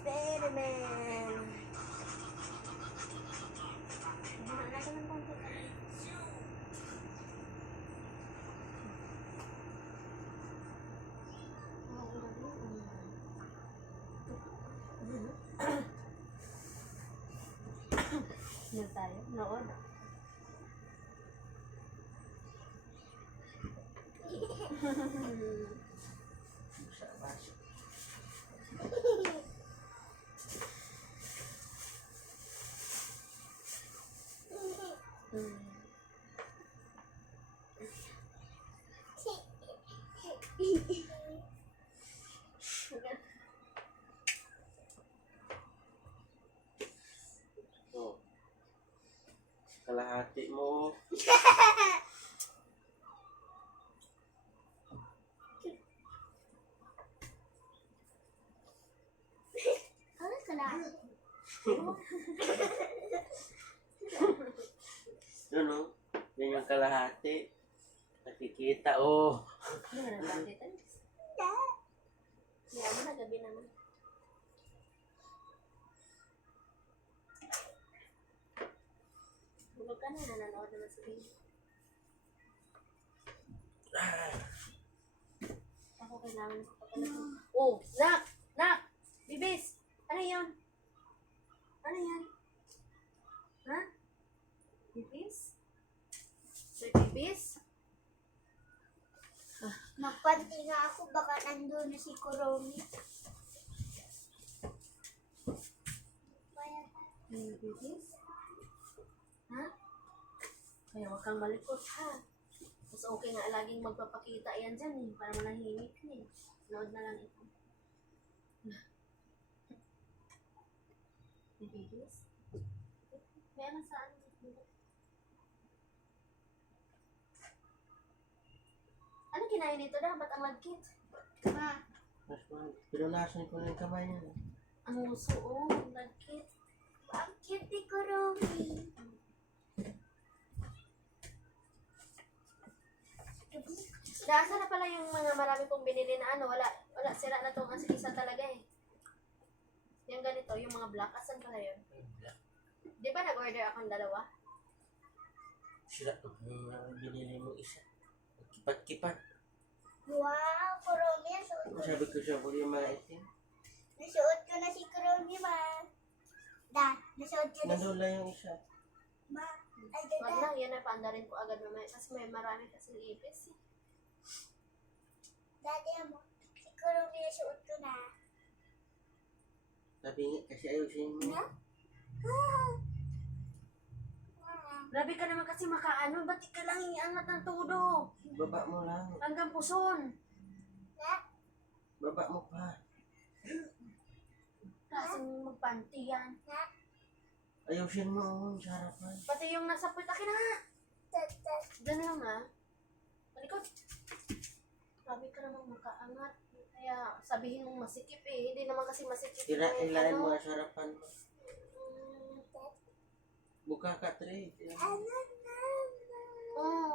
Spider-Man. Wala ka ng konti. Ano tayo? Noon. Oh. Kalahati mo. Ano ka na? Ano? Yan yung kalahati. Nakikita, oh. Ano na natin? Kaya mo na gabi naman. Bulog ka na, nanonood naman sa video. Ako kailangan ko pa pala. Oh, Nak! Nak! Bibis! Ano yun? Ano yan? Ha? Bibis? May bibis? Magpanti nga ako, baka nandun na si Kuromi. May bibis? Ha? Kaya huwag kang malikot, ha? Mas okay nga laging magpapakita yan dyan, eh. Para manahimik ka, eh. Nood na lang ito. May bibis? Meron sa ano? Ano kinain nito na? Ba't ang lagkit? Ma, Mas mahal. Pinunasan ko na yung kamay niya. Ang luso, oh. Ang lagkit. ang cute ni Kuromi. Nasa na pala yung mga marami kong binili na ano. Wala sira na itong isa talaga, eh. Yung ganito, yung mga black. Asan pala yun? Di ba nag-order akong dalawa? Sila to. Yung binili mo isa. Kipat-kipat. Wow, Kuromi, Sabi ko siya, huwag yung mga itim. nasuot ko na si Kuromi, ma. Nasuot ko na si Nandun lang yung isa. Ma. Ay, Wag dada. lang, yan na paanda rin po agad mamaya. Kasi may marami kasi ipis, eh. Dati mo, si Kuromi nasuot ko na. Sabi nga, kasi ayusin mo. Na? Grabe ka naman kasi makaano. Ba't ka lang iangat ng todo? Baba mo lang. Hanggang puson. Na? Baba mo pa. Kasing magpanty yan. Na? Ayusin mo, sa harapan. Pati yung nasa puwit. Akin na nga. Tatas. Diyan lang, ha. Malikot. Grabe ka naman makaangat. Kaya sabihin mong masikip, eh. Hindi naman kasi masikip. Ilain mo sa harapan mo. Mm, Buka ka, Trey. Ano na? oh,